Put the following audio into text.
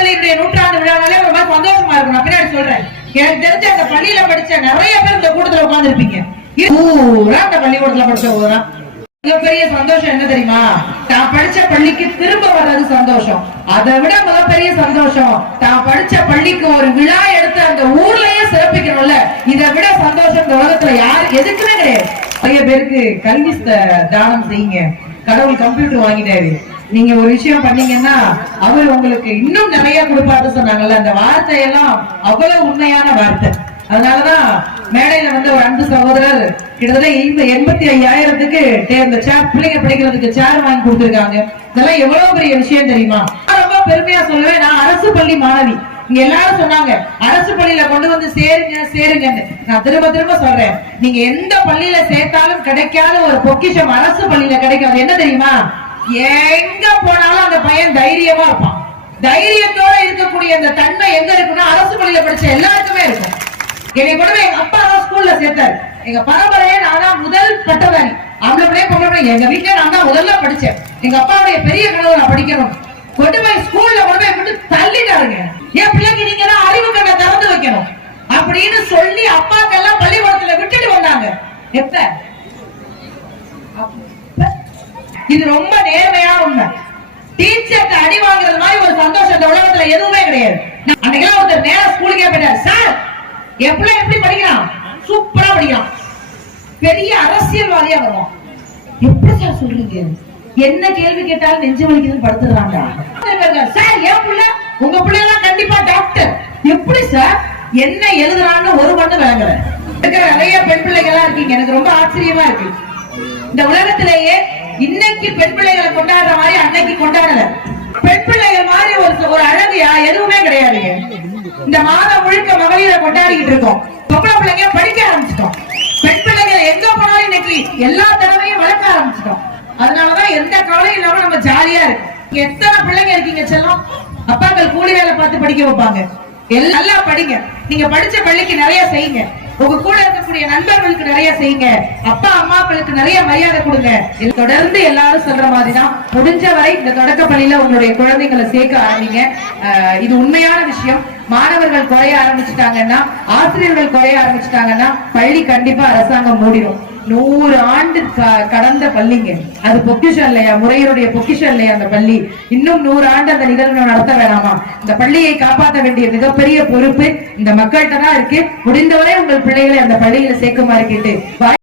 பள்ளியினுடைய நூற்றாண்டு விழானாலே ஒரு மாதிரி சந்தோஷமா இருக்கும். நான் பின்னாடி சொல்றேன். எனக்கு தெரிஞ்ச அந்த பள்ளியில படிச்ச நிறைய பேர் இந்த கூட்டத்துல உட்கார்ந்து இருப்பீங்க. அந்த பள்ளிக்கூடத்துல படிச்ச போதுதான் மிகப்பெரிய சந்தோஷம் என்ன தெரியுமா? தான் படிச்ச பள்ளிக்கு திரும்ப வர்றது சந்தோஷம். அதை விட மிகப்பெரிய சந்தோஷம் தான் படிச்ச பள்ளிக்கு ஒரு விழா எடுத்து அந்த ஊர்லயே சிறப்பிக்கணும்ல. இதை விட சந்தோஷம் இந்த உலகத்துல யாரு எதுக்குமே கிடையாது. நிறைய பேருக்கு கல்வி தானம் செய்யுங்க. கடவுள் கம்ப்யூட்டர் வாங்கிட்டாரு, நீங்க ஒரு விஷயம் பண்ணீங்கன்னா அவர் உங்களுக்கு இன்னும் நிறைய கொடுப்பாரு சொன்னாங்கல்ல. அந்த வார்த்தையெல்லாம் அவ்வளவு உண்மையான வார்த்தை. அதனாலதான் மேடையில வந்து ஒரு அன்பு சகோதரர் கிட்டத்தட்ட 85,000க்கு இந்த சேர் பிள்ளைங்க படிக்கிறதுக்கு சேர் வாங்கி கொடுத்திருக்காங்க. இதெல்லாம் எவ்வளவு பெரிய விஷயம் தெரியுமா? ரொம்ப பெருமையா சொல்லுவேன். நான் அரசு பள்ளி மாணவி. இங்க எல்லாரும் சொன்னாங்க அரசு பள்ளியில கொண்டு வந்து சேருங்கன்னு. நான் திரும்ப திரும்ப சொல்றேன், நீங்க எந்த பள்ளியில சேர்த்தாலும் கிடைக்காத ஒரு பொக்கிஷம் அரசு பள்ளியில கிடைக்காது. என்ன தெரியுமா? எங்க போனாலும் அந்த பையன் தைரியமா இருப்பான். தைரியத்தோட இருக்கக்கூடிய அந்த தன்மை எங்க இருக்குன்னா அரசு பள்ளியில படிச்ச எல்லாருக்குமே இருக்கும். என்னை கொண்டு எங்க அப்பா தான் ஸ்கூல்ல சேர்த்தாரு. எங்க பரம்பரையே நான் தான் முதல் பட்டதாரி. அவங்களே பொம்பளை எங்க வீட்டுல நான் தான் முதல்ல படிச்சேன். எங்க அப்பாவுடைய பெரிய கனவு நான் படிக்கணும். கொண்டு போய் ஸ்கூல்ல கொண்டு போய் விட்டு தள்ளிட்டாருங்க. என் பிள்ளைக்கு நீங்க தான் அறிவு கண்ணை திறந்து வைக்கணும் அப்படின்னு சொல்லி அப்பாக்கெல்லாம் பள்ளிக்கூடத்துல விட்டுட்டு வந்தாங்க. எப்ப? இது ரொம்ப நேர்மையான உண்மை. டீச்சர்ட்ட அடி வாங்குறது மாதிரி ஒரு சந்தோஷம் இந்த உலகத்துல எதுவுமே கிடையாது. அன்னைக்கெல்லாம் ஒருத்தர் நேரம் ஸ்கூலுக்கே போயிட்டார். சார் என் பிள்ளை எப்படி படிக்கிறான்? சூப்பரா படிக்கிறான். பெரிய அரசியல்வாதியா வருவான். எப்படி சார் சொல்றீங்க? என்ன கேள்வி கேட்டாலும் நெஞ்சு வலிக்குதுன்னு படுத்துறாங்க. சார் என் பிள்ளை உங்க பிள்ளைலாம் கண்டிப்பா டாக்டர். எப்படி சார்? என்ன எழுதுறான்னு ஒரு மண்ணு விளங்கல. இருக்கிற நிறைய பெண் பிள்ளைகள் எல்லாம் இருக்கீங்க. எனக்கு ரொம்ப ஆச்சரியமா இருக்கு. இந்த உலகத்திலேயே இன்னைக்கு பெண் பிள்ளைகளை கொண்டாடுற மாதிரி அன்னைக்கு கொண்டாடல. பெண் பிள்ளைகள் மாதிரி ஒரு அழகியா எதுவுமே கிடையாதுங்க. இந்த மாதம் முழுக்க மகளிரை கொண்டாடிக்கிட்டு இருக்கோம். பொம்பளை பிள்ளைங்க படிக்க ஆரம்பிச்சிட்டோம். பெண் பிள்ளைகள் எங்க போனாலும் இன்னைக்கு எல்லா தடவையும் வளர்க்க ஆரம்பிச்சிட்டோம். அதனாலதான் எந்த கவலையும் இல்லாம நம்ம ஜாலியா இருக்கு. எத்தனை பிள்ளைங்க இருக்கீங்க செல்லம்? அப்பாக்கள் கூலி வேலை பார்த்து படிக்க வைப்பாங்க. நல்லா படிங்க. நீங்க படிச்ச பள்ளிக்கு நிறைய செய்யுங்க. உங்க கூட இருக்கக்கூடிய நண்பர்களுக்கு நிறைய செய்யுங்க. அப்பா அம்மாக்களுக்கு நிறைய மரியாதை கொடுங்க. தொடர்ந்து எல்லாரும் சொல்ற மாதிரிதான் முடிஞ்ச வரை இந்த தொடக்க பள்ளியில உங்களுடைய குழந்தைங்களை சேர்க்க ஆரம்பிங்க. இது உண்மையான விஷயம். மாணவர்கள் குறைய ஆரம்பிச்சுட்டாங்கன்னா, ஆசிரியர்கள் குறைய ஆரம்பிச்சுட்டாங்கன்னா பள்ளி கண்டிப்பா அரசாங்கம் மூடிடும். 100 ஆண்டு கடந்த பள்ளிங்க. அது பொக்கிஷம் இல்லையா? முறையுடைய பொக்கிஷம் இல்லையா அந்த பள்ளி? இன்னும் 100 ஆண்டு அந்த நிகழ்வு நடத்த வேணாமா? இந்த பள்ளியை காப்பாற்ற வேண்டிய மிகப்பெரிய பொறுப்பு இந்த மக்கள்கிட்ட தான் இருக்கு. முடிந்தவரை உங்கள் பிள்ளைகளை அந்த பள்ளியில சேர்க்குமாறு கேட்டு